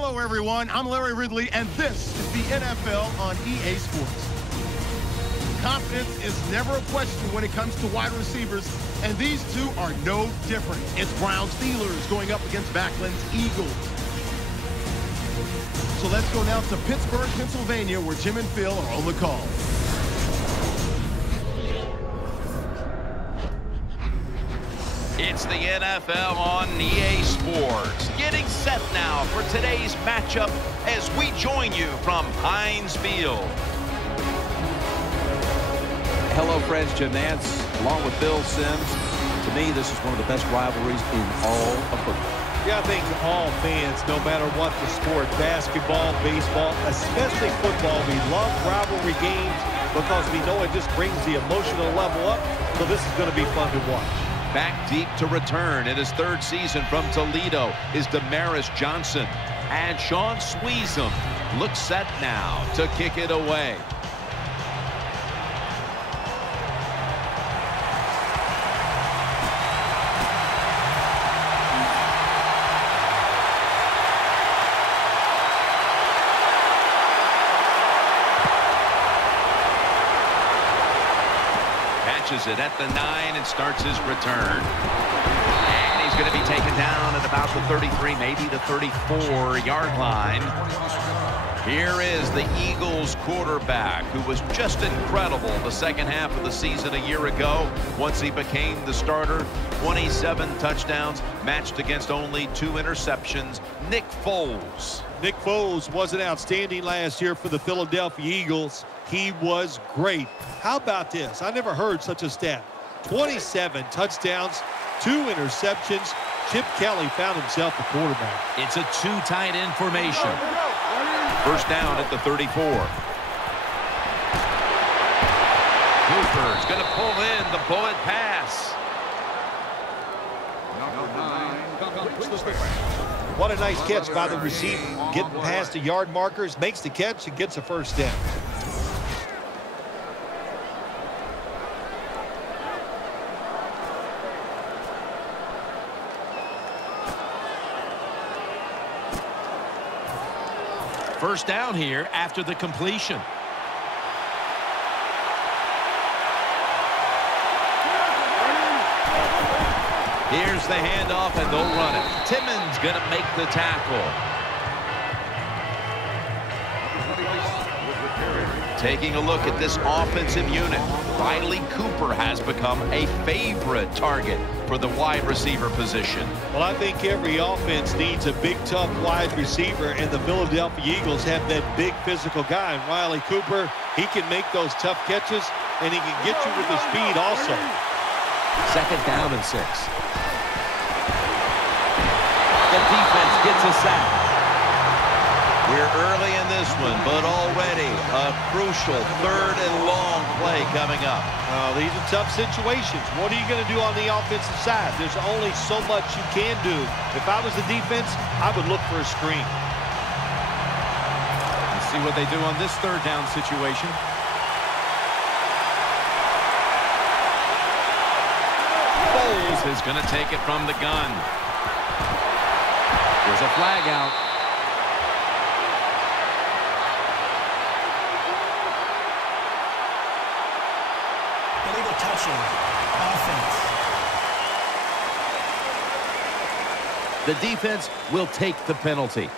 Hello, everyone. I'm Larry Ridley, and this is the NFL on EA Sports. Confidence is never a question when it comes to wide receivers, and these two are no different. It's Browns Steelers going up against Backlund's Eagles. So let's go now to Pittsburgh, Pennsylvania, where Jim and Phil are on the call. It's the NFL on EA Sports. Getting set now for today's matchup as we join you from Heinz Field. Hello, friends. Jim Nance, along with Bill Sims. To me, this is one of the best rivalries in all of football. Yeah, I think all fans, no matter what the sport, basketball, baseball, especially football, we love rivalry games because we know it just brings the emotional level up. So this is going to be fun to watch. Back deep to return in his third season from Toledo is Damaris Johnson. And Sean Sweezum looks set now to kick it away. It at the 9 and starts his return. And he's going to be taken down at about the 33, maybe the 34-yard line. Here is the Eagles quarterback, who was just incredible the second half of the season a year ago. Once he became the starter, 27 touchdowns, matched against only 2 interceptions. Nick Foles. Nick Foles wasn't outstanding last year for the Philadelphia Eagles. He was great. How about this? I never heard such a stat. 27 touchdowns, 2 interceptions. Chip Kelly found himself a quarterback. It's a 2 tight end formation. First down at the 34. Cooper's going to pull in the bullet pass. What a nice catch by the receiver. Getting past the yard markers, makes the catch, and gets a first down. First down here after the completion. Here's the handoff, and they'll run it. Timmons going to make the tackle. Taking a look at this offensive unit, Riley Cooper has become a favorite target for the wide receiver position. Well, I think every offense needs a big, tough wide receiver, and the Philadelphia Eagles have that big physical guy. And Riley Cooper, he can make those tough catches, and he can get you with the speed also. Second down and 6. The defense gets a sack. We're early in this one, but already a crucial 3rd and long play coming up. These are tough situations. What are you going to do on the offensive side? There's only so much you can do. If I was the defense, I would look for a screen. Let's see what they do on this 3rd down situation. Foles is going to take it from the gun. There's a flag out. Illegal touching. Offense. The defense will take the penalty.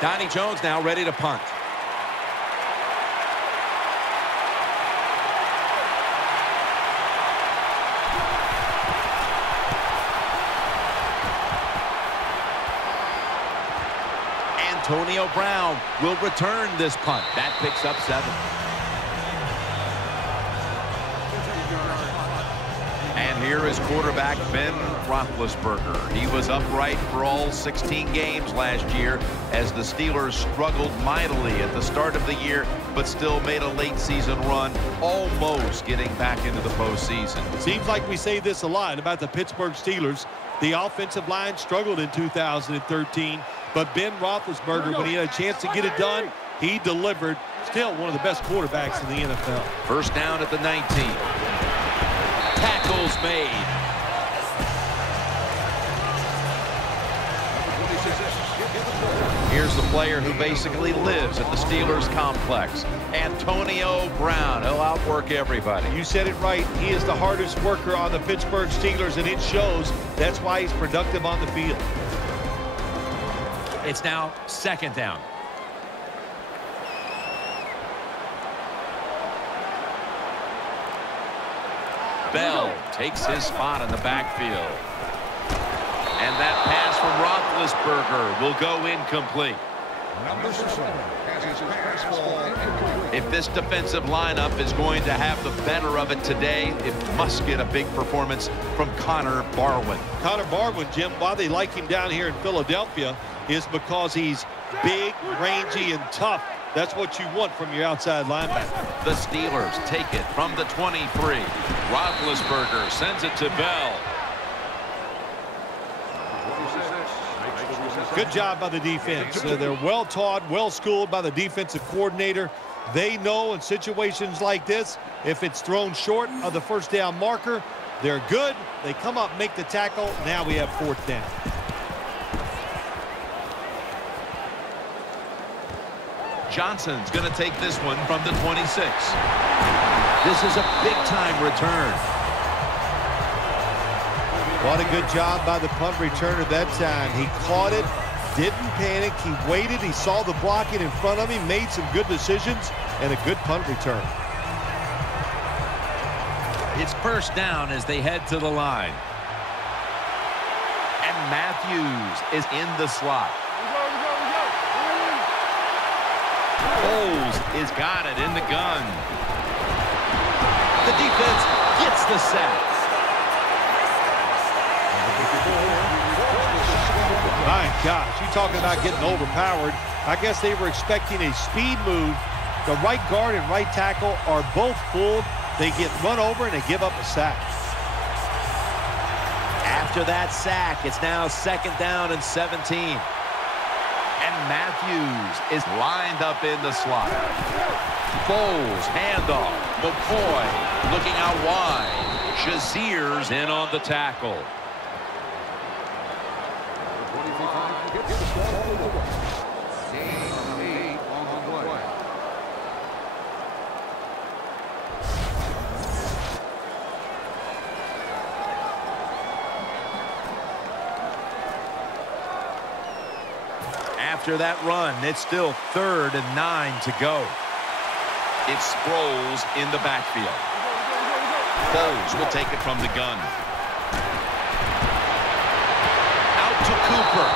Donnie Jones now ready to punt. Antonio Brown will return this punt. That picks up 7. And here is quarterback Ben Roethlisberger. He was upright for all 16 games last year as the Steelers struggled mightily at the start of the year, but still made a late season run, almost getting back into the postseason. Seems like we say this a lot about the Pittsburgh Steelers. The offensive line struggled in 2013, but Ben Roethlisberger, when he had a chance to get it done, he delivered. Still one of the best quarterbacks in the NFL. First down at the 19. Tackles made. Here's the player who basically lives at the Steelers complex, Antonio Brown. He'll outwork everybody. You said it right. He is the hardest worker on the Pittsburgh Steelers, and it shows. That's why he's productive on the field. It's now 2nd down. Bell takes his spot in the backfield. And that pass from Roethlisberger will go incomplete. If this defensive lineup is going to have the better of it today, it must get a big performance from Connor Barwin. Connor Barwin, Jim, why they like him down here in Philadelphia is because he's big, rangy, and tough. That's what you want from your outside linebacker. The Steelers take it from the 23. Roethlisberger sends it to Bell. Good job by the defense. They're well taught, well schooled by the defensive coordinator. They know in situations like this, if it's thrown short of the 1st down marker, they're good. They come up, make the tackle. Now we have 4th down. Johnson's going to take this one from the 26. This is a big-time return. What a good job by the punt returner that time. He caught it, didn't panic. He waited. He saw the blocking in front of him, made some good decisions, and a good punt return. It's 1st down as they head to the line. And Matthews is in the slot. Bowles has got it in the gun. The defense gets the sack. My gosh, you talking about getting overpowered. I guess they were expecting a speed move. The right guard and right tackle are both fooled. They get run over and they give up a sack. After that sack, it's now 2nd down and 17. And Matthews is lined up in the slot. Bowles, handoff. McCoy looking out wide. Shazier's in on the tackle. After that run, it's still 3rd and 9 to go. It's Sproles in the backfield. Bowles will take it from the gun. Out to Cooper.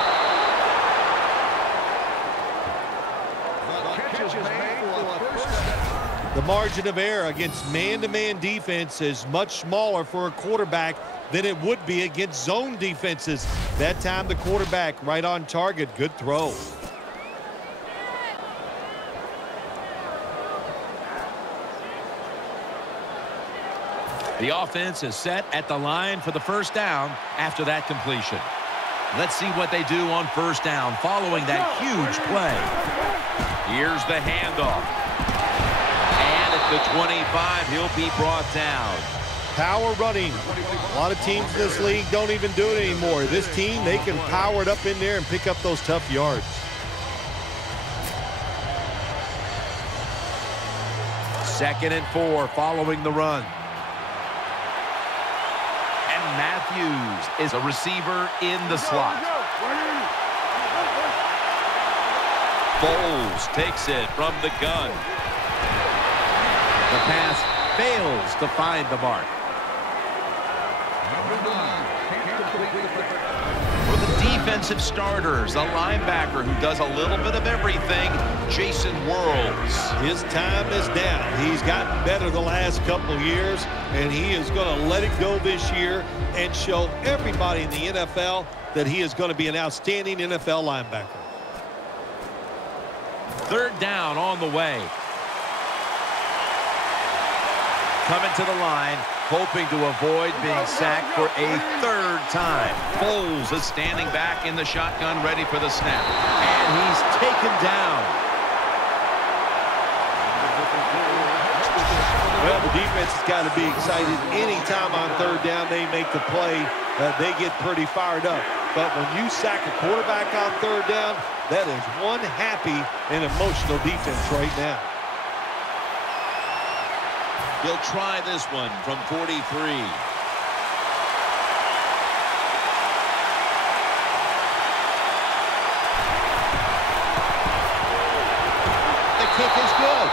The margin of error against man-to-man defense is much smaller for a quarterback than it would be against zone defenses. That time the quarterback right on target. Good throw. The offense is set at the line for the 1st down after that completion. Let's see what they do on 1st down following that huge play. Here's the handoff. And at the 25, he'll be brought down. Power running. A lot of teams in this league don't even do it anymore. This team, they can power it up in there and pick up those tough yards. Second and 4 following the run. And Matthews is a receiver in the slot. Bowles takes it from the gun. The pass fails to find the mark. For the defensive starters, a linebacker who does a little bit of everything, Jason Worlds. His time is down. He's gotten better the last couple years, and he is going to let it go this year and show everybody in the NFL that he is going to be an outstanding NFL linebacker. 3rd down on the way. Coming to the line, hoping to avoid being sacked for a 3rd time. Bowles is standing back in the shotgun, ready for the snap. And he's taken down. Well, the defense has got to be excited. Anytime on 3rd down they make the play, they get pretty fired up. But when you sack a quarterback on third down, that is one happy and emotional defense right now. He'll try this one from 43. The kick is good.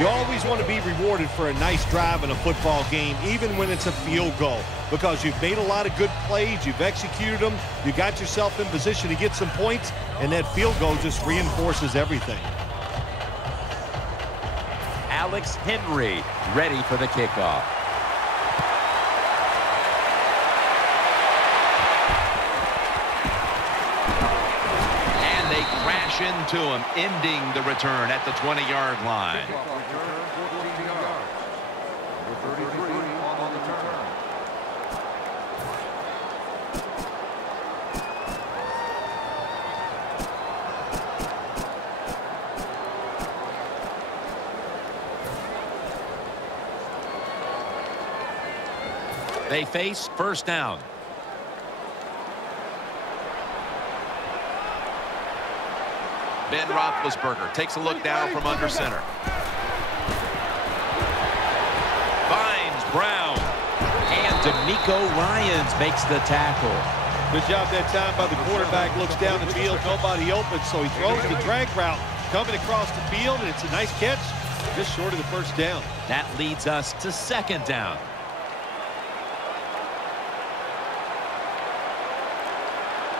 You always want to be rewarded for a nice drive in a football game, even when it's a field goal, because you've made a lot of good plays, you've executed them, you got yourself in position to get some points, and that field goal just reinforces everything. Alex Henry ready for the kickoff. And they crash into him, ending the return at the 20-yard line. They face first down. Ben Roethlisberger takes a look down from under center. Finds Brown. And D'Amico Ryans makes the tackle. Good job that time by the quarterback. Looks down the field, nobody open, so he throws the drag route coming across the field, and it's a nice catch just short of the first down. That leads us to second down.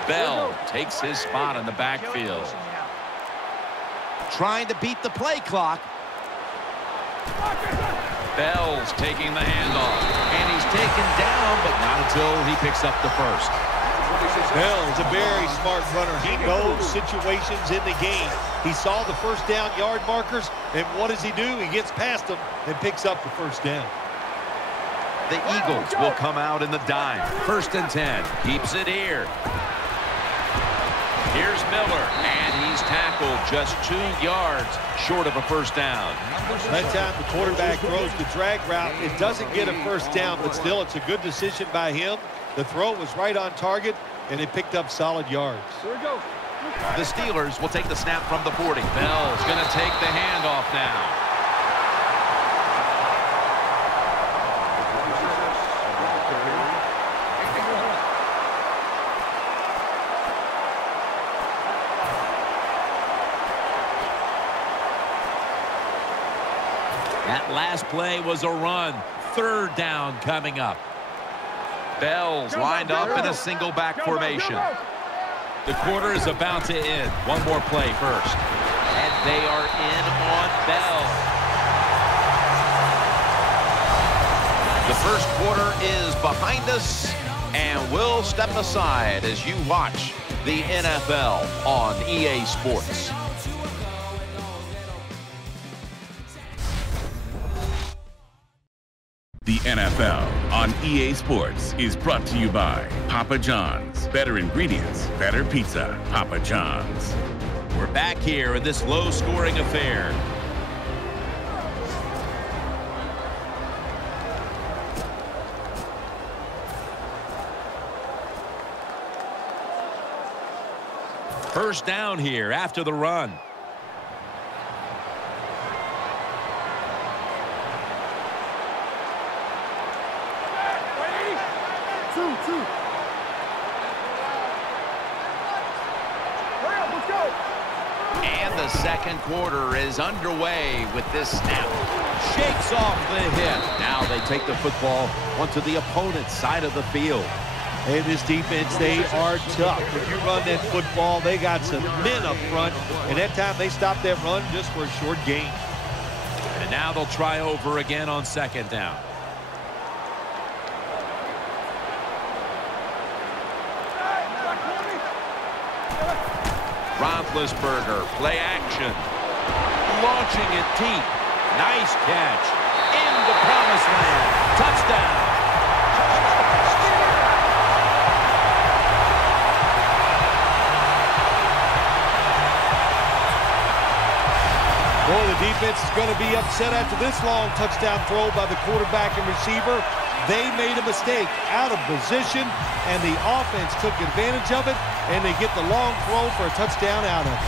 Bell takes his spot in the backfield. Trying to beat the play clock. Bell's taking the handoff. And he's taken down, but not until he picks up the first. Bell is a very smart runner. He knows situations in the game. He saw the first down yard markers, and what does he do? He gets past them and picks up the first down. The Eagles will come out in the dime. First and 10. Keeps it here. Here's Miller, and he's tackled just 2 yards short of a first down. That time the quarterback throws the drag route. It doesn't get a first down, but still it's a good decision by him. The throw was right on target, and it picked up solid yards. The Steelers will take the snap from the 40. Bell's going to take the handoff now. That last play was a run. Third down coming up. Bell's lined up in a single back formation. The quarter is about to end. One more play first. And they are in on Bell. The first quarter is behind us, and we'll step aside as you watch the NFL on EA Sports. The NFL on EA Sports is brought to you by Papa John's. Better ingredients, better pizza. Papa John's. We're back here in this low-scoring affair. First down here after the run. And the second quarter is underway with this snap. Shakes off the hit. Now they take the football onto the opponent's side of the field. Hey, this defense, they are tough. When you run that football, they got some men up front, and that time they stopped that run just for a short gain. And now they'll try over again on second down. Roethlisberger, play action. Launching it deep. Nice catch. Into promised land. Touchdown. Boy, the defense is going to be upset after this long touchdown throw by the quarterback and receiver. They made a mistake out of position, and the offense took advantage of it, and they get the long throw for a touchdown out of it.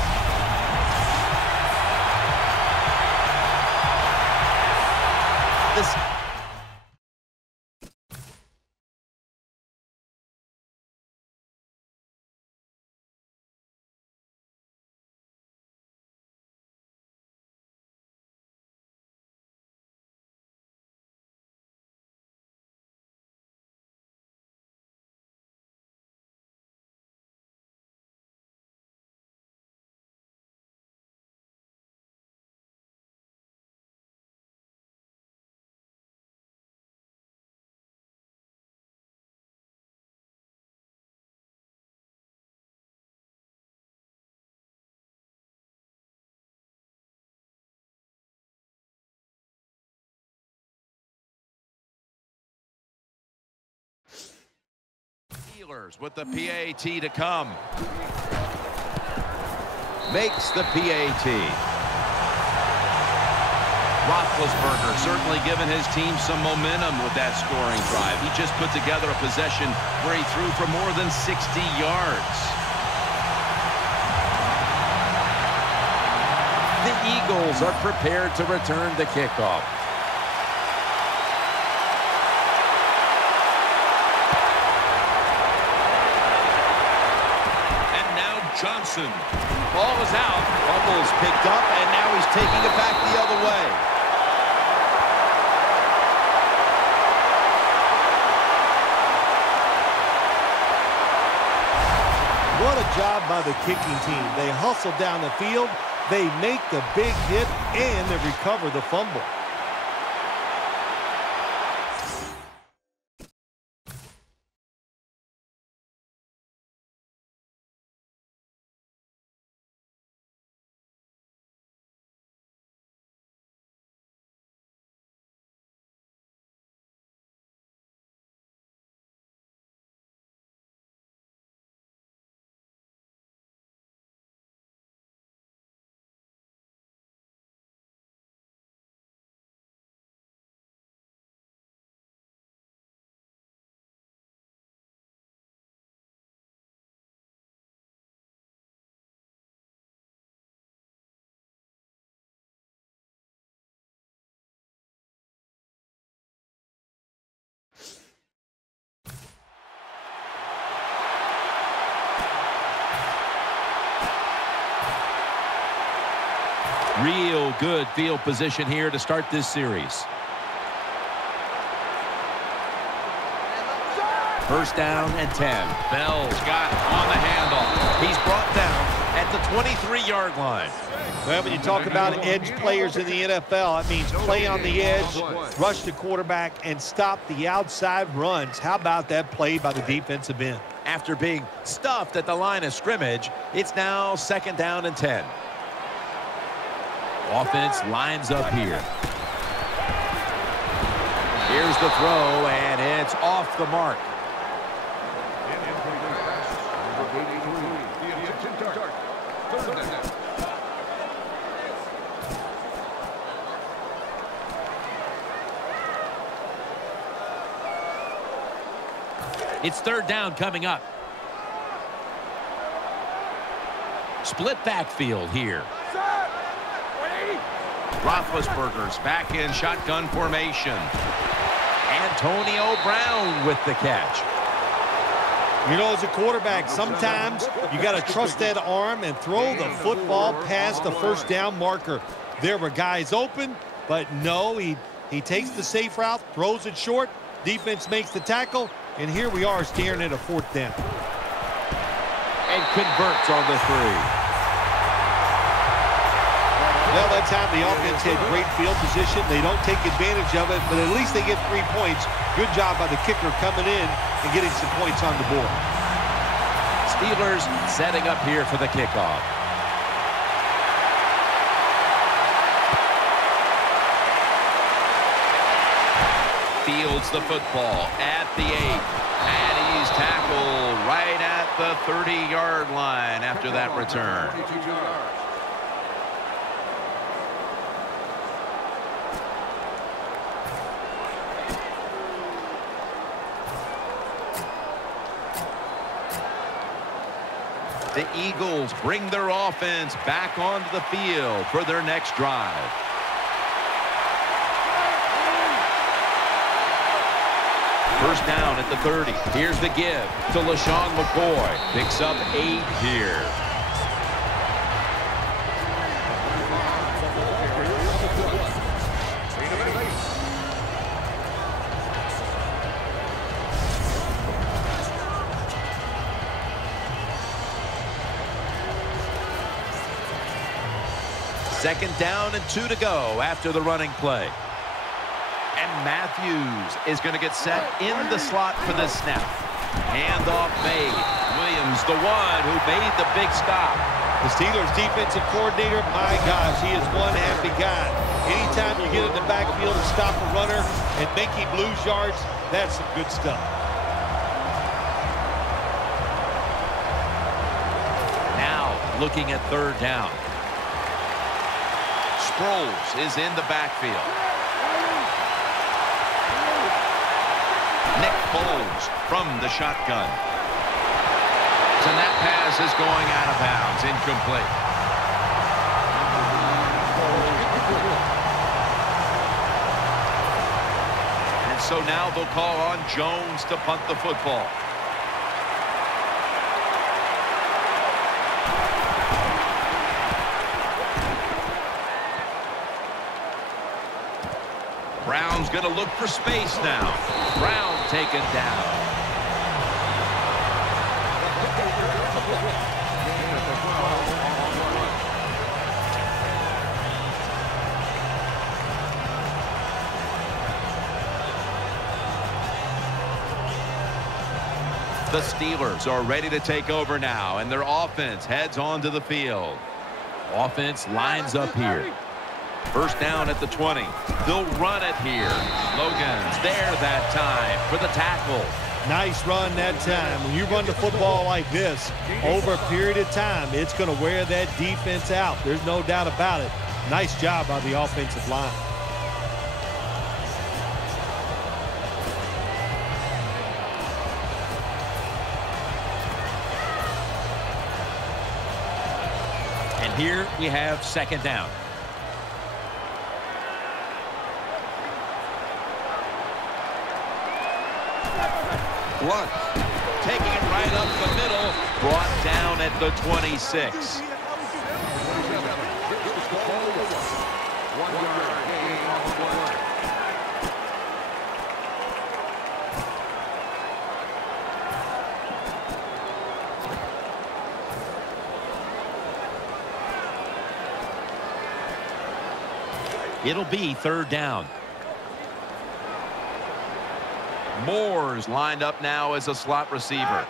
With the PAT to come. Makes the PAT. Roethlisberger certainly given his team some momentum with that scoring drive. He just put together a possession where he threw for more than 60 yards. The Eagles are prepared to return the kickoff. Johnson. Ball is out. Fumble's picked up, and now he's taking it back the other way. What a job by the kicking team. They hustle down the field, they make the big hit, and they recover the fumble. Real good field position here to start this series. First down and 10. Bell's got on the handle. He's brought down at the 23-yard line. Well, when you talk about edge players in the NFL, that means play on the edge, rush the quarterback, and stop the outside runs. How about that play by the defensive end? After being stuffed at the line of scrimmage, it's now second down and 10. Offense lines up here. Here's the throw, and it's off the mark. It's third down coming up. Split backfield here. Roethlisberger's back in shotgun formation. Antonio Brown with the catch. You know, as a quarterback, sometimes you got to trust that arm and throw the football past the first down marker. There were guys open, but no, he takes the safe route, throws it short, defense makes the tackle, and here we are staring at a fourth down. And converts on the three. Well, that time the offense had great field position. They don't take advantage of it, but at least they get 3 points. Good job by the kicker coming in and getting some points on the board. Steelers setting up here for the kickoff. Fields the football at the 8. And he's tackled right at the 30-yard line after that return. The Eagles bring their offense back onto the field for their next drive. First down at the 30. Here's the give to LaShawn McCoy. Picks up 8 here. Second down and 2 to go after the running play. And Matthews is going to get set in the slot for this snap. Handoff made. Williams, the one who made the big stop. The Steelers defensive coordinator, my gosh, he is one happy guy. Anytime you get in the backfield and stop a runner and make him lose yards, that's some good stuff. Now looking at third down. Sproles is in the backfield. Nick Foles from the shotgun. And that pass is going out of bounds, incomplete. And so now they'll call on Jones to punt the football. Brown's going to look for space now. Brown taken down. The Steelers are ready to take over now, and their offense heads onto the field. Offense lines up here. First down at the 20. They'll run it here. Logan's there that time for the tackle. Nice run that time. When you run the football like this, over a period of time, it's going to wear that defense out. There's no doubt about it. Nice job by the offensive line. And here we have second down. Blunt taking it right up the middle, brought down at the 26. It'll be third down. Moore's lined up now as a slot receiver.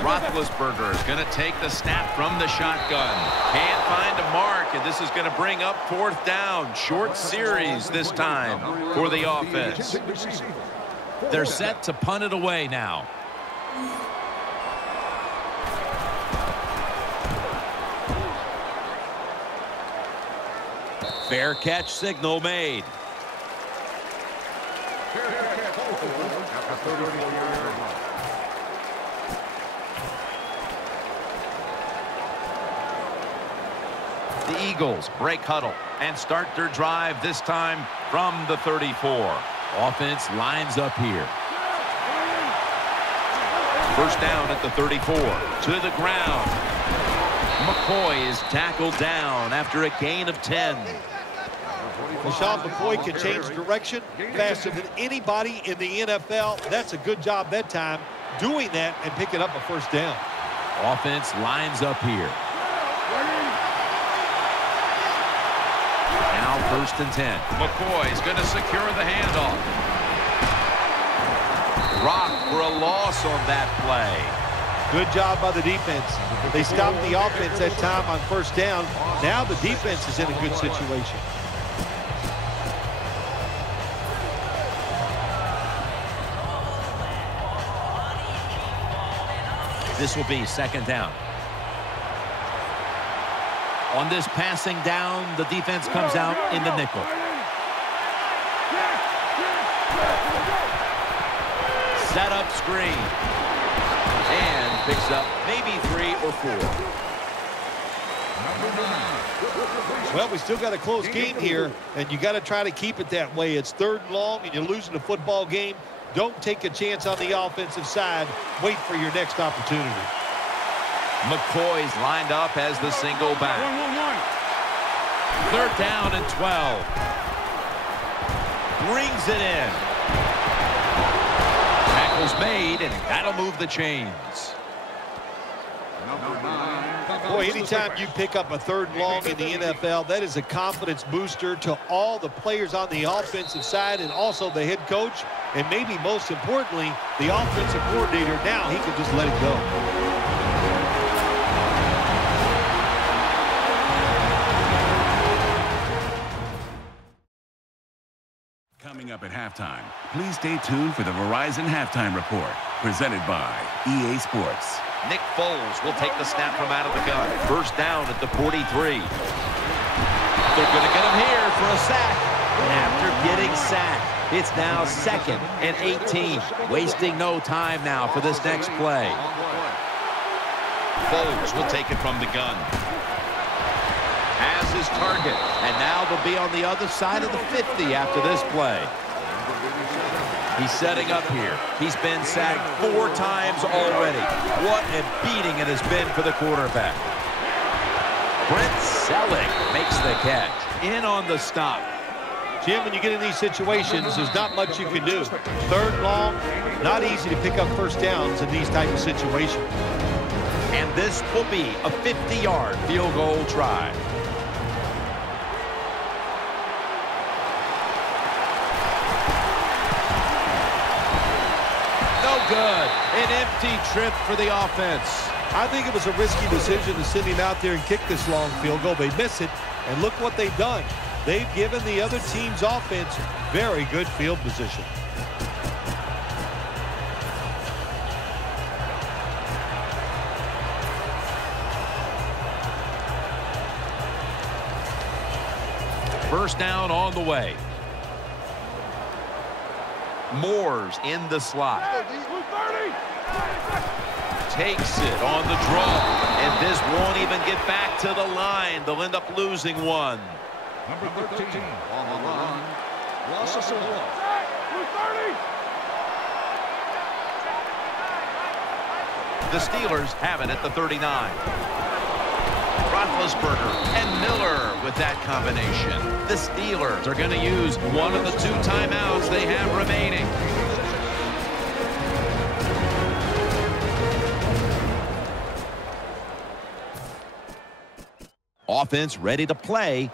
Roethlisberger is going to take the snap from the shotgun. Can't find a mark, and this is going to bring up fourth down. Short series this time for the offense. They're set to punt it away now. Fair catch signal made. The Eagles break huddle and start their drive this time from the 34. Offense lines up here. First down at the 34. To the ground. McCoy is tackled down after a gain of 10. LaShawn McCoy can change direction faster than anybody in the NFL. That's a good job that time, doing that and picking up a first down. Offense lines up here. Now first and 10. McCoy is going to secure the handoff. Rock for a loss on that play. Good job by the defense. They stopped the offense that time on first down. Now the defense is in a good situation. This will be second down. On this passing down, the defense comes out in the nickel. Set up screen. And picks up maybe 3 or 4. Well, we still got a close game here, and you got to try to keep it that way. It's 3rd and long, and you're losing a football game. Don't take a chance on the offensive side. Wait for your next opportunity. McCoy's lined up as the single back. 3rd down and 12. Brings it in. Tackle's made, and that'll move the chains. Boy, anytime you pick up a 3rd and long in the NFL, that is a confidence booster to all the players on the offensive side and also the head coach, and maybe most importantly, the offensive coordinator. Now he can just let it go. Coming up at halftime, please stay tuned for the Verizon Halftime Report, presented by EA Sports. Nick Foles will take the snap from out of the gun. 1st down at the 43. They're going to get him here for a sack. After getting sacked, it's now 2nd and 18. Wasting no time now for this next play. Foles will take it from the gun. Has his target. And now they'll be on the other side of the 50 after this play. He's setting up here. He's been sacked 4 times already. What a beating it has been for the quarterback. Brent Selleck makes the catch. In on the stop. Jim, when you get in these situations, there's not much you can do. 3rd and long, not easy to pick up 1st downs in these type of situations. And this will be a 50-yard field goal try. Good. An empty trip for the offense. I think it was a risky decision to send him out there and kick this long field goal. They miss it, and look what they've done. They've given the other team's offense very good field position. First down on the way. Moore's in the slot. Takes it on the draw. And this won't even get back to the line. They'll end up losing one. Number 13 on the line. Loss of 1. The Steelers have it at the 39. Roethlisberger and Miller with that combination. The Steelers are going to use one of the 2 timeouts they have remaining. Offense ready to play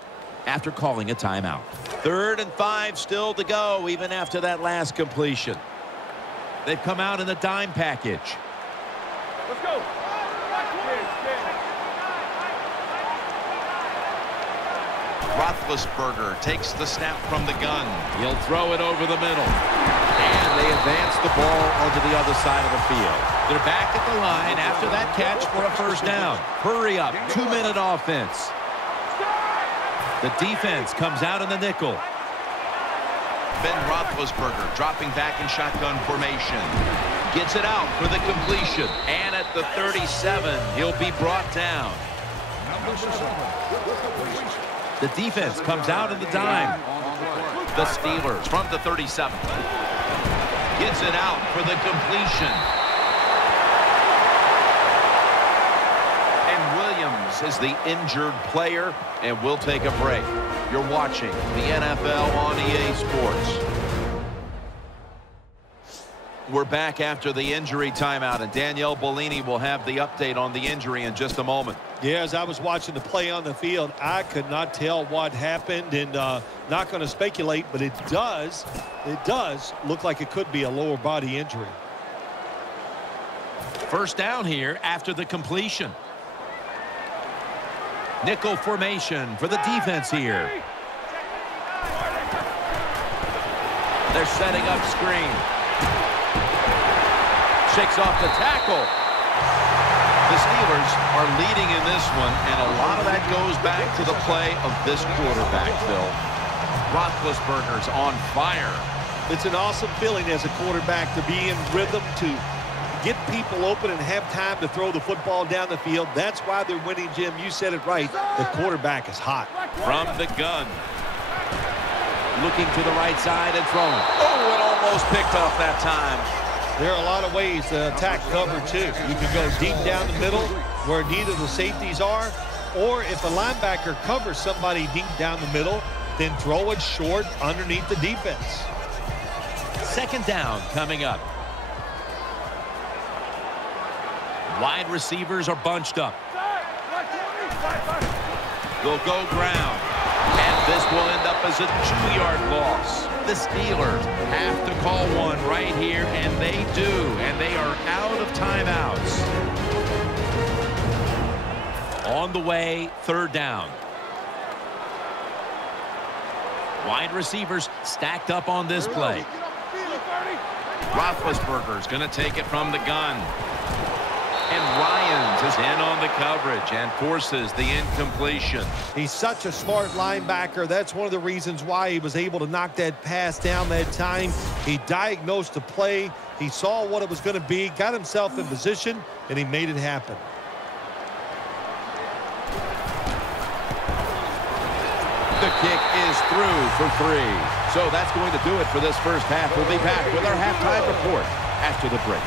after calling a timeout. 3rd and 5 still to go even after that last completion. They've come out in the dime package. Let's go. Roethlisberger takes the snap from the gun. He'll throw it over the middle. And they advance the ball onto the other side of the field. They're back at the line after that catch for a 1st down. Hurry up, 2-minute offense. The defense comes out in the nickel. Ben Roethlisberger dropping back in shotgun formation. Gets it out for the completion. And at the 37, he'll be brought down. The defense comes out in the dime. The Steelers from the 37. Gets it out for the completion. And Williams is the injured player, and we'll take a break. You're watching the NFL on EA Sports. We're back after the injury timeout, and Danielle Bellini will have the update on the injury in just a moment. Yeah, as I was watching the play on the field, I could not tell what happened, and not going to speculate, but it does look like it could be a lower body injury. 1st down here after the completion. Nickel formation for the defense here. They're setting up screen. Shakes off the tackle. The Steelers are leading in this one, and a lot of that goes back to the play of this quarterback, Phil. Roethlisberger's on fire. It's an awesome feeling as a quarterback to be in rhythm, to get people open and have time to throw the football down the field. That's why they're winning, Jim. You said it right. The quarterback is hot. From the gun. Looking to the right side and throwing. Oh, it almost picked off that time. There are a lot of ways to attack cover, too. You can go deep down the middle where neither the safeties are, or if a linebacker covers somebody deep down the middle, then throw it short underneath the defense. Second down coming up. Wide receivers are bunched up. They'll go ground. And this will end up as a 2-yard loss. The Steelers have to call one right here, and they do. And they are out of timeouts. On the way, third down. Wide receivers stacked up on this play. Roethlisberger's going to take it from the gun. And Ryans is in on the coverage and forces the incompletion. He's such a smart linebacker. That's one of the reasons why he was able to knock that pass down that time. He diagnosed the play. He saw what it was going to be, got himself in position, and he made it happen. The kick is through for 3. So that's going to do it for this first half. We'll be back with our halftime report after the break.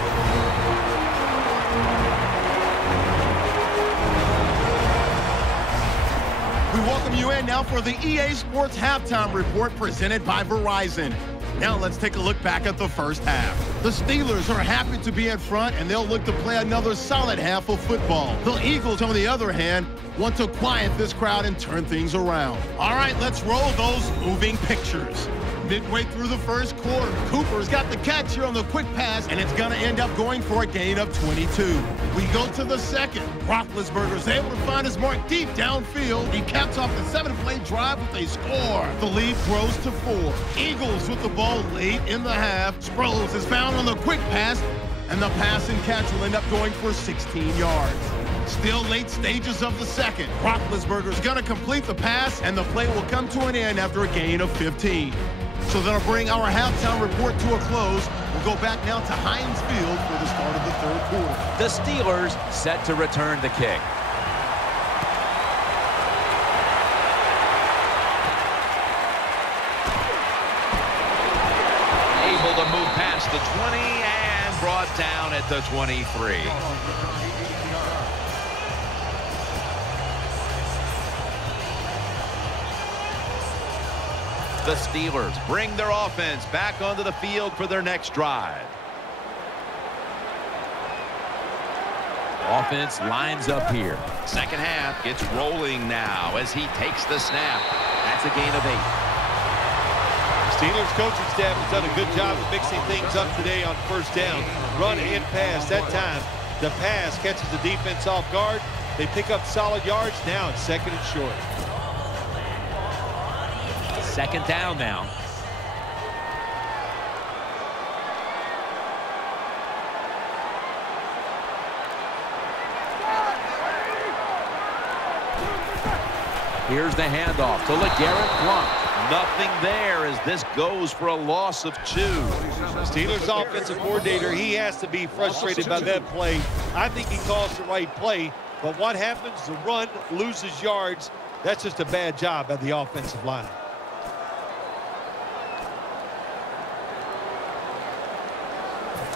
We welcome you in now for the EA Sports Halftime Report presented by Verizon. Now let's take a look back at the first half. The Steelers are happy to be in front, and they'll look to play another solid half of football. The Eagles, on the other hand, want to quiet this crowd and turn things around. All right, let's roll those moving pictures. Midway through the first quarter, Cooper's got the catch here on the quick pass, and it's going to end up going for a gain of 22. We go to the second. Roethlisberger's able to find his mark deep downfield. He caps off the 7-play drive with a score. The lead grows to 4. Eagles with the ball late in the half. Sproles is found on the quick pass, and the pass and catch will end up going for 16 yards. Still late stages of the second. Roethlisberger's going to complete the pass, and the play will come to an end after a gain of 15. So that'll bring our halftime report to a close. We'll go back now to Heinz Field for the start of the third quarter. The Steelers set to return the kick. Able to move past the 20 and brought down at the 23. The Steelers bring their offense back onto the field for their next drive. Offense lines up here. Second half gets rolling now as he takes the snap. That's a gain of 8. Steelers coaching staff has done a good job of mixing things up today on first down. Run and pass. That time, the pass catches the defense off guard. They pick up solid yards. Now it's second and short. Second down now. Here's the handoff to LeGarrette Blount. Nothing there as this goes for a loss of 2. Steelers offensive coordinator, he has to be frustrated by that play. I think he calls the right play, but what happens? The run loses yards. That's just a bad job by the offensive line.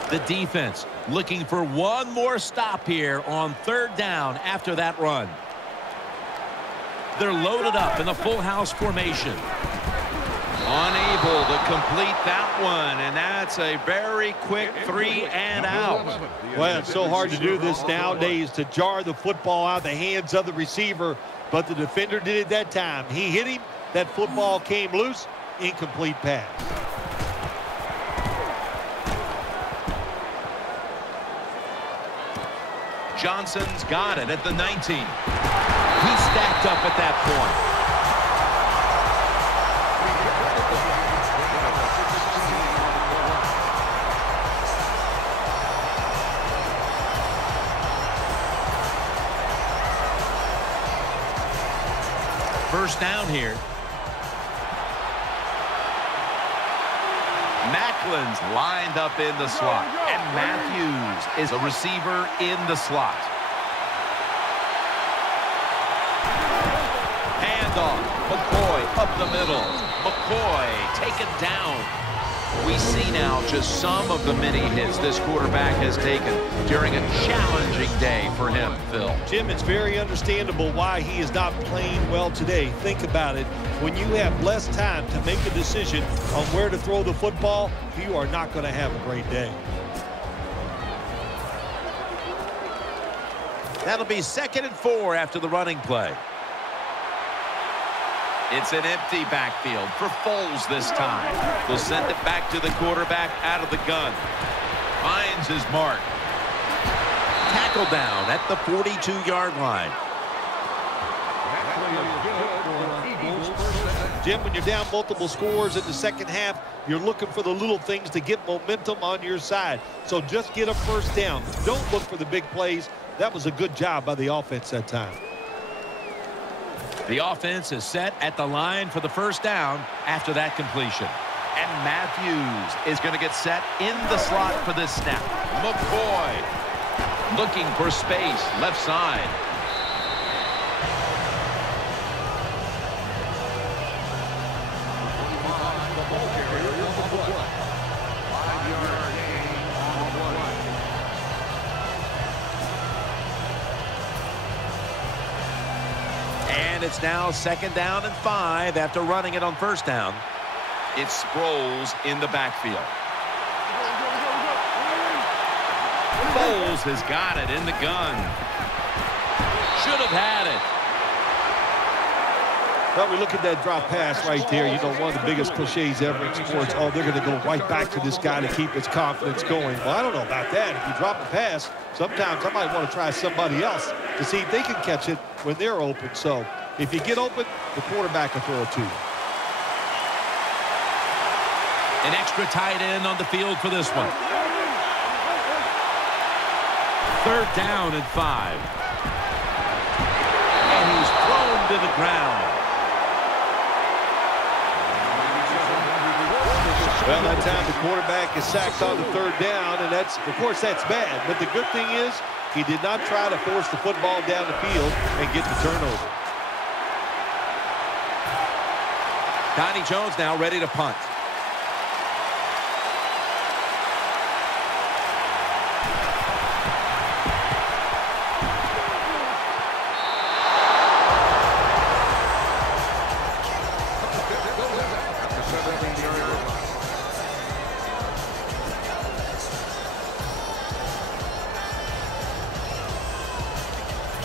The defense looking for one more stop here on third down after that run. They're loaded up in the full house formation. Unable to complete that one, and that's a very quick 3 and out. Well, it's so hard to do this nowadays, to jar the football out of the hands of the receiver, but the defender did it that time. He hit him, that football came loose, incomplete pass. Johnson's got it at the 19. He stacked up at that point. First down here. Mack Franklin's lined up in the slot. And Matthews is a receiver in the slot. Handoff. McCoy up the middle. McCoy taken down. We see now just some of the many hits this quarterback has taken during a challenging day for him, Phil. Jim, it's very understandable why he is not playing well today. Think about it. When you have less time to make a decision on where to throw the football, you are not going to have a great day. That'll be 2nd and 4 after the running play. It's an empty backfield for Foles this time. They'll send it back to the quarterback out of the gun. Finds his mark. Tackle down at the 42-yard line. Jim, when you're down multiple scores in the second half, you're looking for the little things to get momentum on your side. So just get a first down. Don't look for the big plays. That was a good job by the offense that time. The offense is set at the line for the first down after that completion. And Matthews is going to get set in the slot for this snap. McCoy looking for space, left side. And it's now 2nd down and 5 after running it on first down. It's Sproles in the backfield. Foles has got it in the gun. Should have had it. Well, we look at that drop pass right there. You know, one of the biggest cliches ever in sports. Oh, they're going to go right back to this guy to keep his confidence going. Well, I don't know about that. If you drop a pass, sometimes I might want to try somebody else to see if they can catch it when they're open. So if you get open, the quarterback will throw it to you. An extra tight end on the field for this one. 3rd down and 5. And he's thrown to the ground. Well, that time the quarterback is sacked on the 3rd down, and that's, of course, that's bad. But the good thing is he did not try to force the football down the field and get the turnover. Donnie Jones now ready to punt.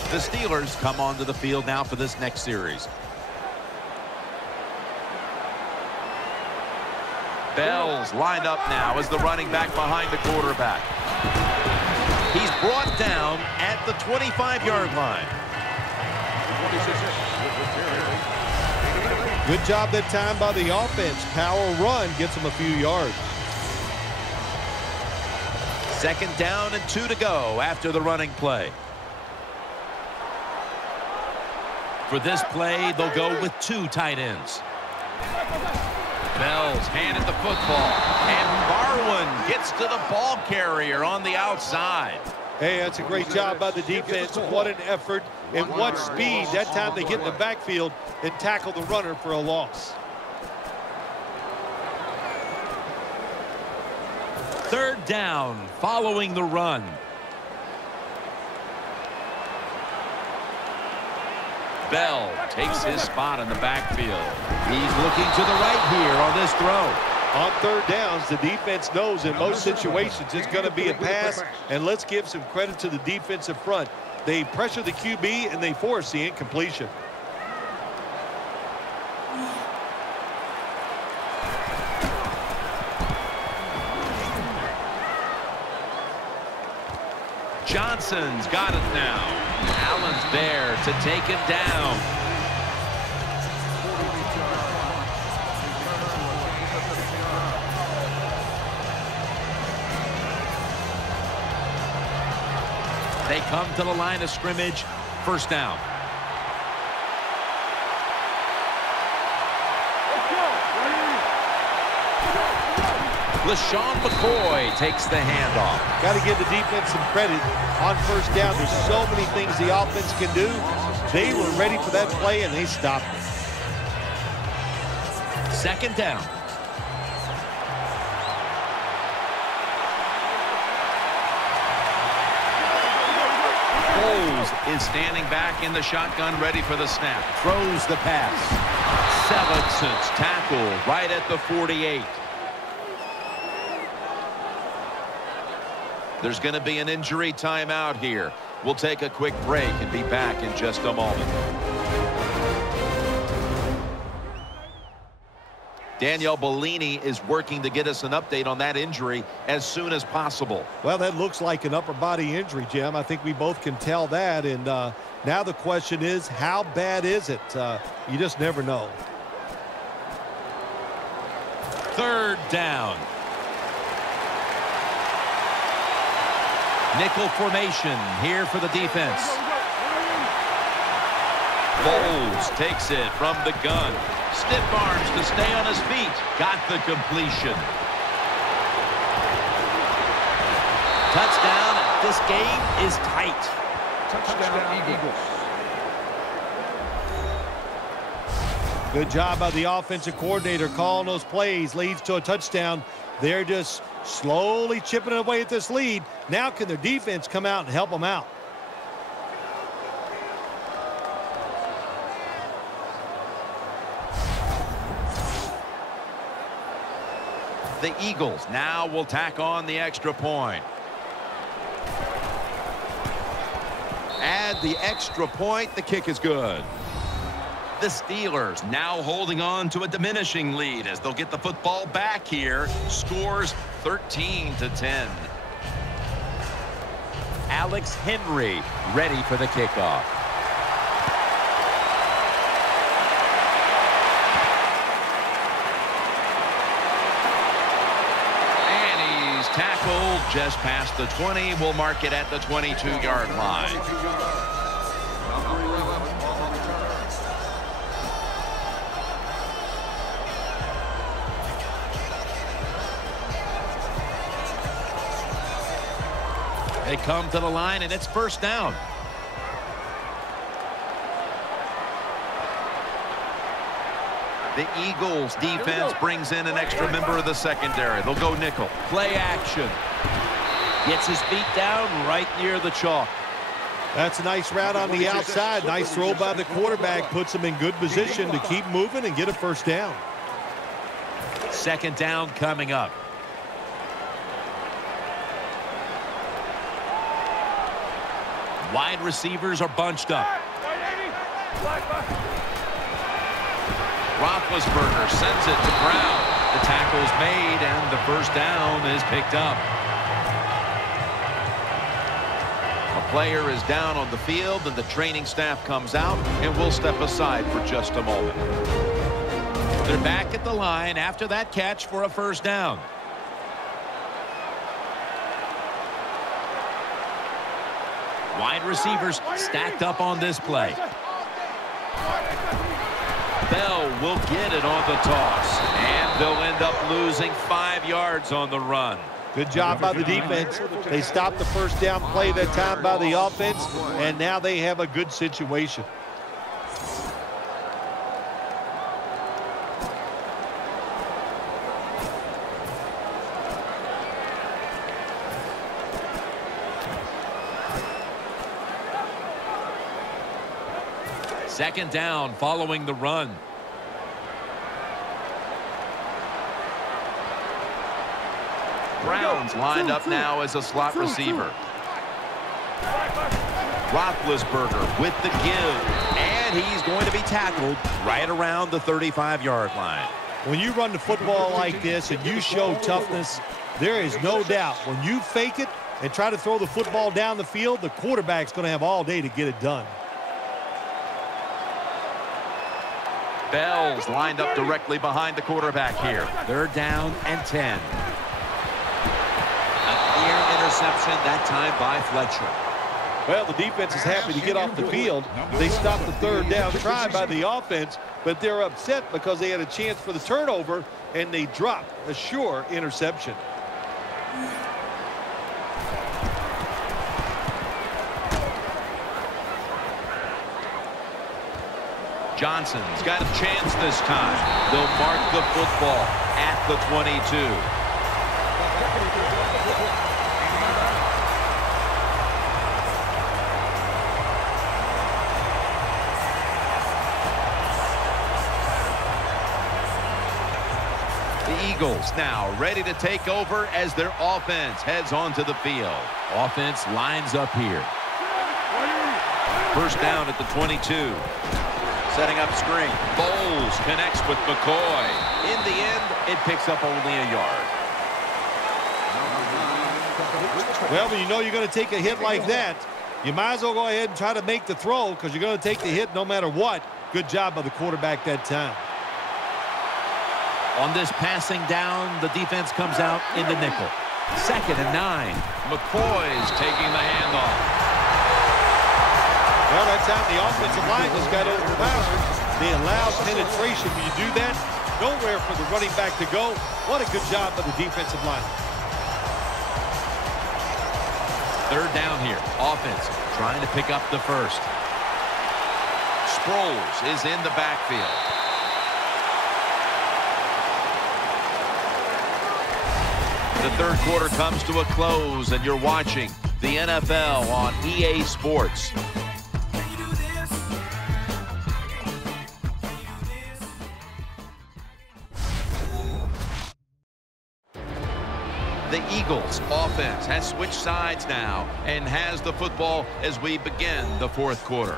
The Steelers come onto the field now for this next series. Bell's lined up now as the running back behind the quarterback. He's brought down at the 25-yard line. Good job that time by the offense. Power run gets him a few yards. 2nd down and 2 to go after the running play. For this play, they'll go with 2 tight ends. Bell's handed the football, and Barwin gets to the ball carrier on the outside. Hey, that's a great job by the defense. What an effort and what speed. That time they get in the backfield and tackle the runner for a loss. 3rd down following the run. Bell takes his spot in the backfield. He's looking to the right here on this throw. On 3rd downs, the defense knows in most situations it's going to be a pass, and let's give some credit to the defensive front. They pressure the QB, and they force the incompletion. Johnson's got it now. Allen's there to take him down. They come to the line of scrimmage. 1st down. LaShawn McCoy takes the handoff. Got to give the defense some credit on first down. There's so many things the offense can do. They were ready for that play, and they stopped it. Second down. Foles is standing back in the shotgun, ready for the snap. Throws the pass. Sellickson's tackle right at the 48. There's going to be an injury timeout here. We'll take a quick break and be back in just a moment. Danielle Bellini is working to get us an update on that injury as soon as possible. Well, that looks like an upper body injury, Jim. I think we both can tell that. And now the question is, how bad is it? You just never know. Third down. Nickel formation here for the defense. Foles takes it from the gun. Stiff arms to stay on his feet. Got the completion. Touchdown. This game is tight. Touchdown, Eagles. Good job by the offensive coordinator calling those plays. Leads to a touchdown. They're just slowly chipping away at this lead. Now can their defense come out and help them out? The Eagles now will tack on the extra point. Add the extra point. The kick is good. The Steelers now holding on to a diminishing lead as they'll get the football back here. Scores 13-10. Alex Henry ready for the kickoff. Tackled just past the 20. We'll mark it at the 22-yard line. They come to the line, and it's first down. The Eagles defense brings in an extra member of the secondary. They'll go nickel. Play action. Gets his feet down right near the chalk. That's a nice route on the outside. Nice throw by the quarterback. Puts him in good position to keep moving and get a first down. Second down coming up. Wide receivers are bunched up. Roethlisberger sends it to Brown. The tackle's made, and the first down is picked up. A player is down on the field, and the training staff comes out, and we'll step aside for just a moment. They're back at the line after that catch for a first down. Wide receivers stacked up on this play. Bell will get it on the toss, and they'll end up losing 5 yards on the run. Good job by the defense. They stopped the first down play that time by the offense, and now they have a good situation. Second down following the run. Brown's lined up now as a slot receiver. Roethlisberger with the give, and he's going to be tackled right around the 35-yard line. When you run the football like this and you show toughness, there is no doubt when you fake it and try to throw the football down the field, the quarterback's going to have all day to get it done. Bell's lined up directly behind the quarterback here. They're down and 10. A clear interception that time by Fletcher. Well, the defense is happy to get off the field. They stopped the third down try by the offense, but they're upset because they had a chance for the turnover, and they dropped a sure interception. Johnson's got a chance this time. They'll mark the football at the 22. The Eagles now ready to take over as their offense heads onto the field. Offense lines up here. First down at the 22. Setting up screen. Bowles connects with McCoy. In the end, it picks up only a yard. Well, when you know you're going to take a hit like that, you might as well go ahead and try to make the throw because you're going to take the hit no matter what. Good job by the quarterback that time. On this passing down, the defense comes out in the nickel. 2nd and 9. McCoy's taking the handoff. Well, that time the offensive line just got overpowered. They allowed penetration. When you do that, nowhere for the running back to go. What a good job by the defensive line. Third down here. Offense trying to pick up the first. Sproles is in the backfield. The third quarter comes to a close, and you're watching the NFL on EA Sports. The Eagles offense has switched sides now and has the football as we begin the fourth quarter.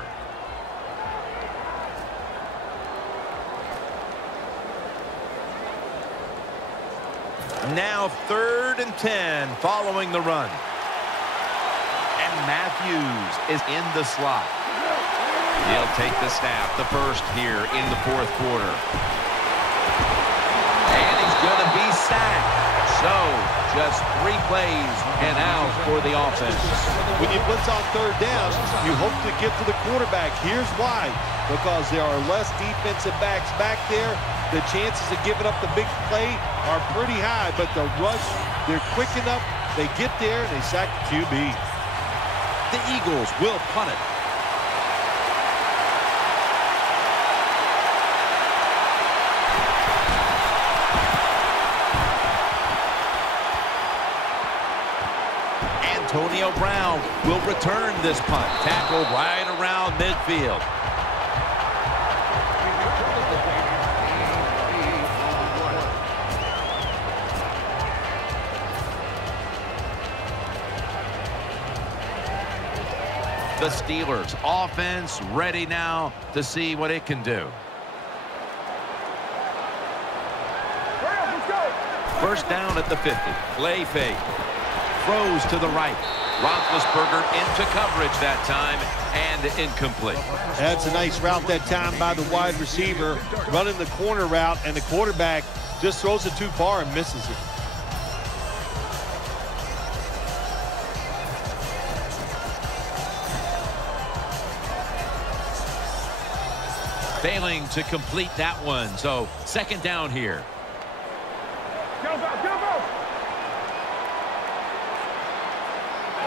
Now 3rd and 10 following the run. And Matthews is in the slot. He'll take the snap, the first here in the fourth quarter. And he's going to be sacked. So, just 3 plays and out for the offense. When you blitz on third down, you hope to get to the quarterback. Here's why. Because there are less defensive backs back there. The chances of giving up the big play are pretty high, but the rush, they're quick enough. They get there, and they sack the QB. The Eagles will punt it. Antonio Brown will return this punt. Tackled right around midfield. The Steelers offense ready now to see what it can do. First down at the 50. Play fake. Throws to the right. Roethlisberger into coverage that time and incomplete. That's a nice route that time by the wide receiver, running the corner route, and the quarterback just throws it too far and misses it. Failing to complete that one, so 2nd down here.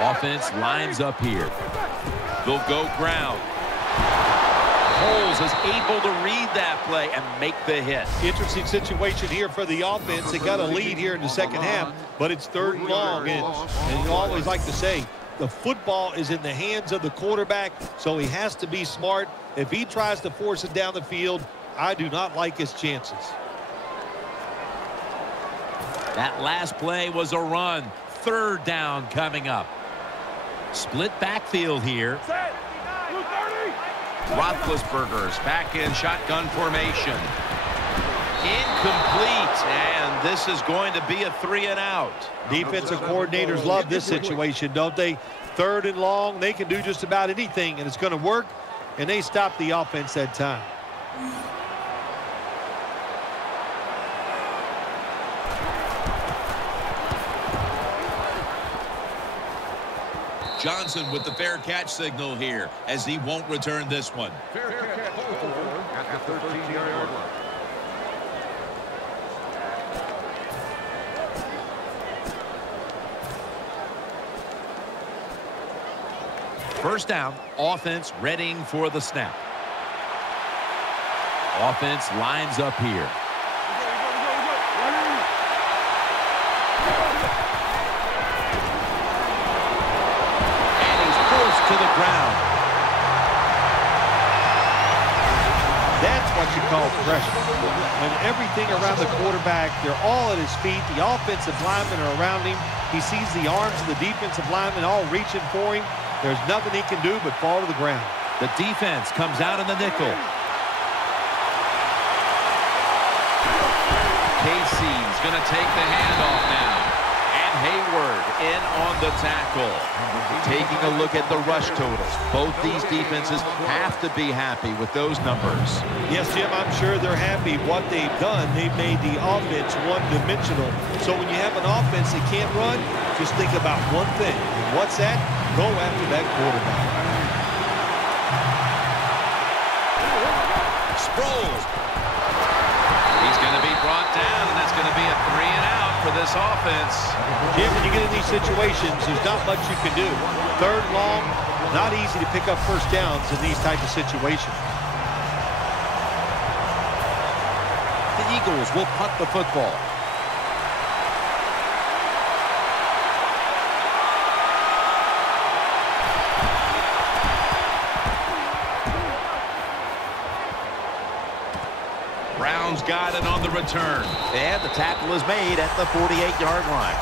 Offense lines up here. They'll go ground. Coles is able to read that play and make the hit. Interesting situation here for the offense. They got a lead here in the second half, but it's 3rd and long. And you always like to say, the football is in the hands of the quarterback, so he has to be smart. If he tries to force it down the field, I do not like his chances. That last play was a run. 3rd down coming up. Split backfield here. Roethlisberger's back in shotgun formation. Incomplete, and this is going to be a 3 and out. Defensive coordinators love this situation, don't they? 3rd and long, they can do just about anything, and it's going to work, and they stop the offense that time. Johnson with the fair catch signal here as he won't return this one. Fair catch at the 13-yard line. First down, offense readying for the snap. Offense lines up here. And he's forced to the ground. That's what you call pressure. When everything around the quarterback, they're all at his feet. The offensive linemen are around him. He sees the arms of the defensive linemen all reaching for him. There's nothing he can do but fall to the ground. The defense comes out in the nickel. Casey's going to take the handoff now. And Hayward in on the tackle. Taking a look at the rush totals. Both these defenses have to be happy with those numbers. Yes, Jim, I'm sure they're happy what they've done. They've made the offense one-dimensional. So when you have an offense that can't run, just think about one thing. And what's that? Go after that quarterback. Sproles. He's going to be brought down, and that's going to be a 3-and-out for this offense. Jim, when you get in these situations, there's not much you can do. Third long, not easy to pick up first downs in these type of situations. The Eagles will punt the football. Brown's got it on the return. And the tackle is made at the 48-yard line.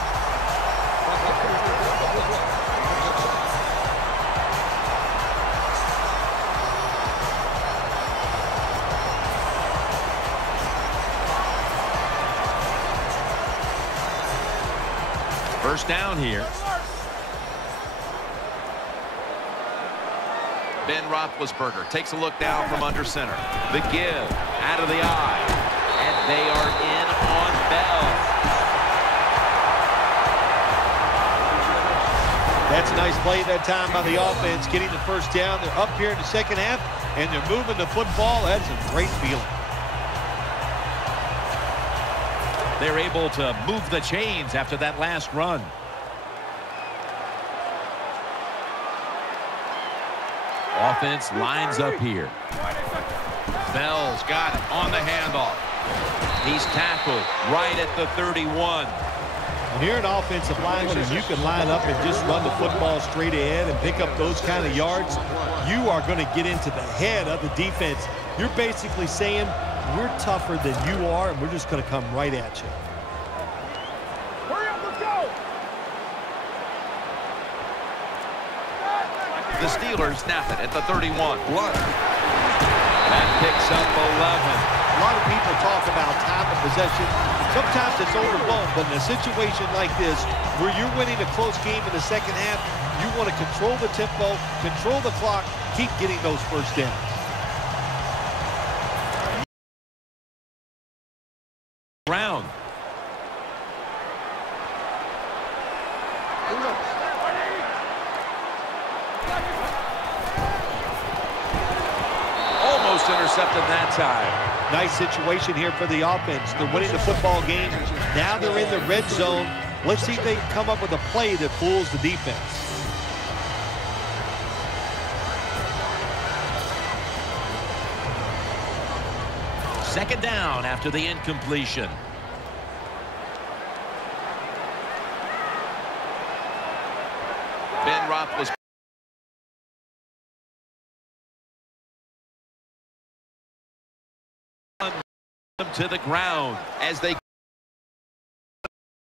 First down here. Ben Roethlisberger takes a look down from under center. The give out of the eye. And they are in on Bell. That's a nice play that time by the offense, getting the first down. They're up here in the second half, and they're moving the football. That's a great feeling. They're able to move the chains after that last run. Offense lines up here. Bell's got it on the handoff. He's tackled right at the 31. When you're an offensive lineman and you can line up and just run the football straight ahead and pick up those kind of yards, you are going to get into the head of the defense. You're basically saying, we're tougher than you are, and we're just going to come right at you. Hurry up, let's go! The Steelers snap it at the 31. Blunt. That picks up 11. A lot of people talk about time of possession. Sometimes it's overblown, but in a situation like this, where you're winning a close game in the second half, you want to control the tempo, control the clock, keep getting those first downs. Brown. Almost intercepted that time. Nice situation here for the offense. They're winning the football game. Now they're in the red zone. Let's see if they can come up with a play that fools the defense. Second down after the incompletion. Ben Roethlisberger. To the ground as they.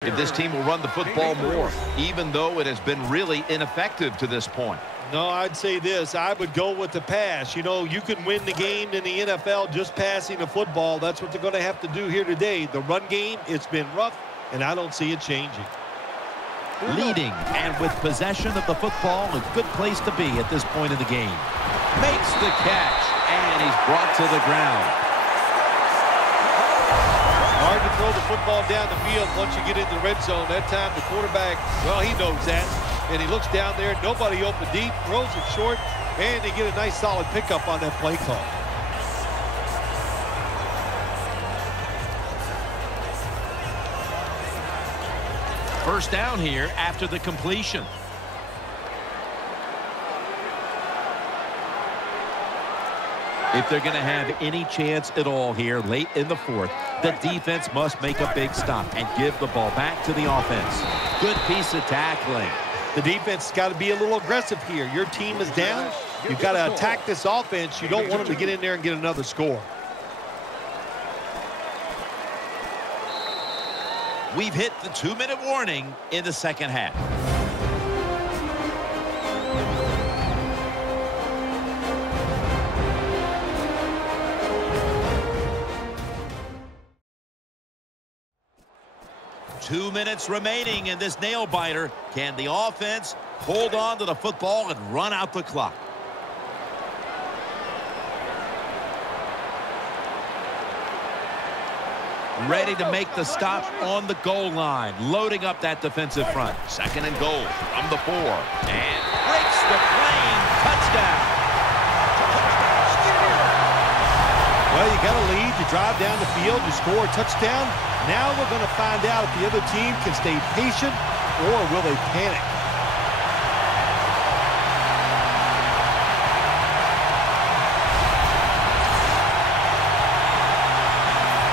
If this team will run the football more, even though it has been really ineffective to this point. No, I'd say this. I would go with the pass. You know, you can win the game in the NFL just passing the football. That's what they're going to have to do here today. The run game, it's been rough, and I don't see it changing. Leading and with possession of the football, a good place to be at this point of the game. Makes the catch, and he's brought to the ground. Hard to throw the football down the field once you get into the red zone. That time the quarterback, well, he knows that. and he looks down there, nobody open deep, throws it short, and they get a nice solid pickup on that play call. First down here after the completion. If they're going to have any chance at all here late in the fourth, the defense must make a big stop and give the ball back to the offense. Good piece of tackling. The defense has got to be a little aggressive here. Your team is down. You've got to attack this offense. You don't want them to get in there and get another score. We've hit the 2-minute warning in the second half. Two minutes remaining in this nail-biter. Can the offense hold on to the football and run out the clock? Ready to make the stop on the goal line. Loading up that defensive front. Second and goal from the 4. And breaks the plane. Touchdown. Well, you got a lead. You drive down the field. You score a touchdown. Now we're going to find out if the other team can stay patient or will they panic.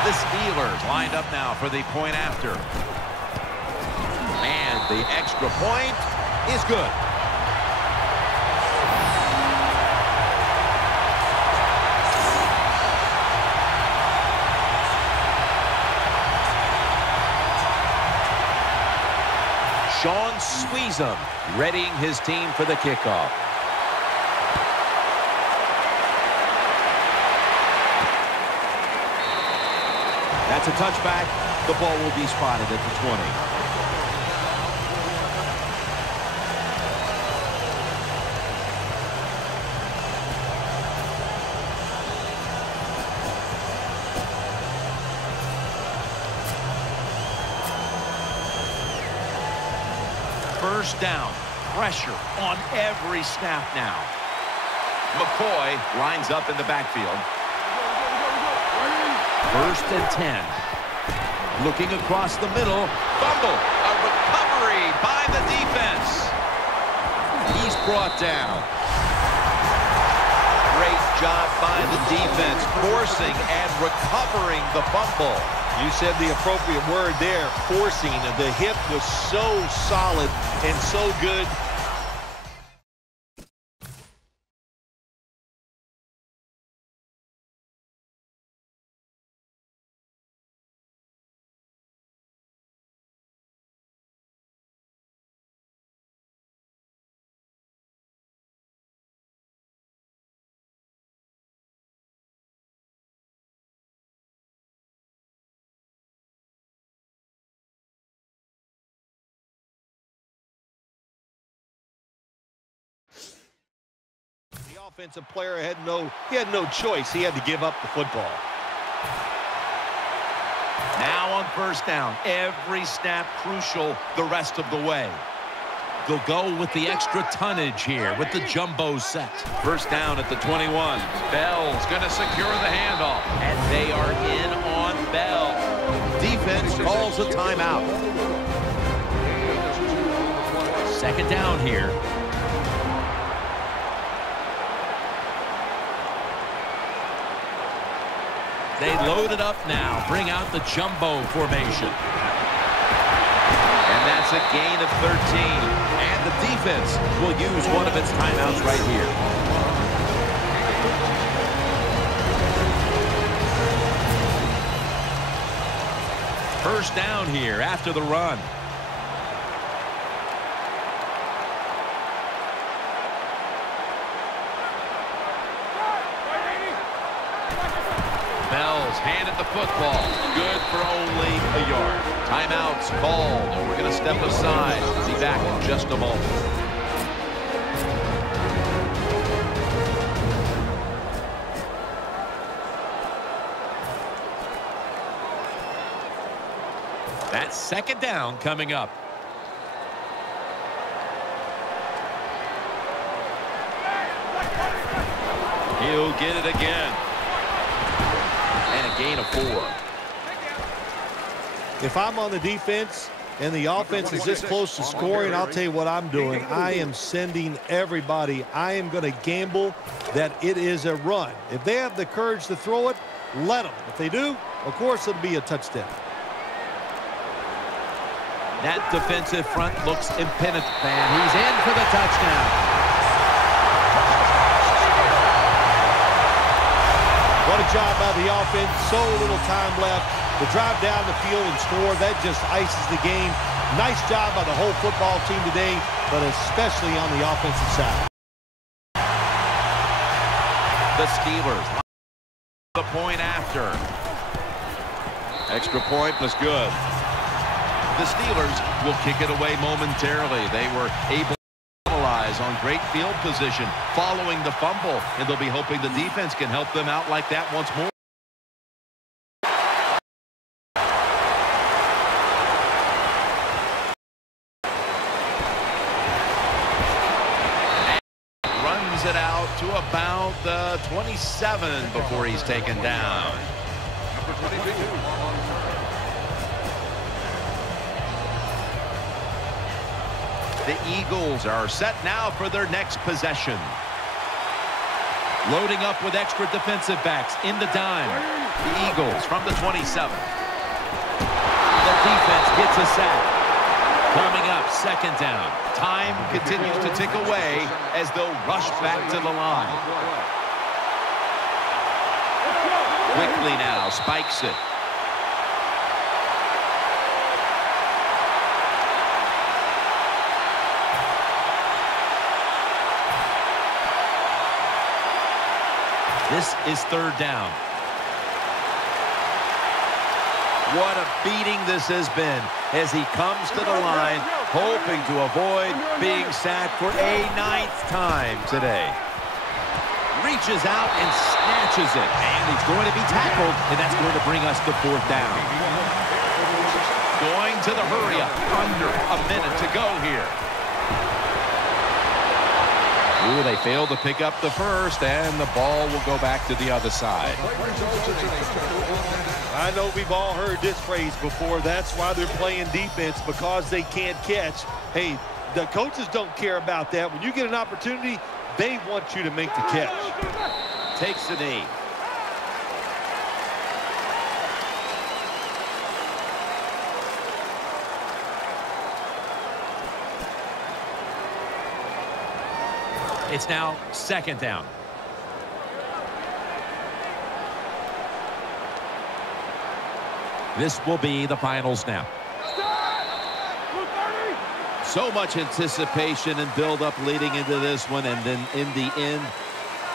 The Steelers lined up now for the point after. And the extra point is good. Sean Sweezum readying his team for the kickoff. That's a touchback. The ball will be spotted at the 20. First down. Pressure on every snap now. McCoy lines up in the backfield. First and 10. Looking across the middle. Fumble. A recovery by the defense. He's brought down. Great job by the defense, forcing and recovering the fumble. You said the appropriate word there, forcing. The hip was so solid and so good. Offensive player had no choice. He had to give up the football. Now on first down, every snap crucial the rest of the way. They'll go with the extra tonnage here with the jumbo set. First down at the 21. Bell's going to secure the handoff, and they are in on Bell. Defense calls a timeout. Second down here. They load it up now, bring out the jumbo formation. And that's a gain of 13. And the defense will use one of its timeouts right here. First down here after the run. Bell's handed the football. Good for only a yard. Timeout's called, and we're going to step aside. Be back in just a moment. That's second down coming up. get it again. And a gain of 4. If I'm on the defense and the offense is this close to scoring, I'll tell you what I'm doing. I am sending everybody. I am going to gamble that it is a run. If they have the courage to throw it, let them. If they do, of course, it'll be a touchdown. That defensive front looks impenetrable, and he's in for the touchdown. What a job by the offense. So little time left to drive down the field and score. That just ices the game. Nice job by the whole football team today, but especially on the offensive side. The Steelers the point after. Extra point was good. The Steelers will kick it away momentarily. They were able to capitalize on great field position following the fumble, and they'll be hoping the defense can help them out like that once more. And runs it out to about the 27 before he's taken down. Number 22. The Eagles are set now for their next possession. Loading up with extra defensive backs in the dime. The Eagles from the 27. The defense gets a sack. Coming up, second down. Time continues to tick away as they'll rush back to the line. Quickly now, spikes it. This is third down. What a beating this has been as he comes to the line, hoping to avoid being sacked for a 9th time today. Reaches out and snatches it, and he's going to be tackled, and that's going to bring us to fourth down. Going to the hurry-up. Under a minute to go here. Ooh, they failed to pick up the first, and the ball will go back to the other side. I know we've all heard this phrase before. That's why they're playing defense, because they can't catch. Hey, the coaches don't care about that. When you get an opportunity, they want you to make the catch. Takes the knee. It's now second down. This will be the final snap. So much anticipation and build-up leading into this one, and then in the end,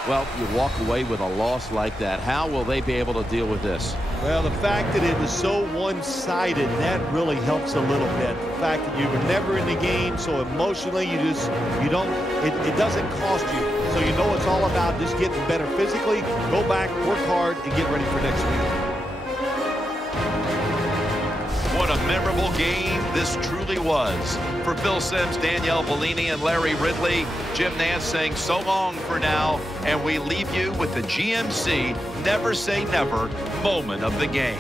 well, you walk away with a loss like that. How will they be able to deal with this? Well, the fact that it was so one-sided, that really helps a little bit. The fact that you were never in the game, so emotionally it doesn't cost you. So you know it's all about just getting better physically. Go back, work hard, and get ready for next week. What a memorable game this truly was. For Phil Simms, Danielle Bellini, and Larry Ridley, Jim Nantz saying so long for now, and we leave you with the GMC Never Say Never moment of the game.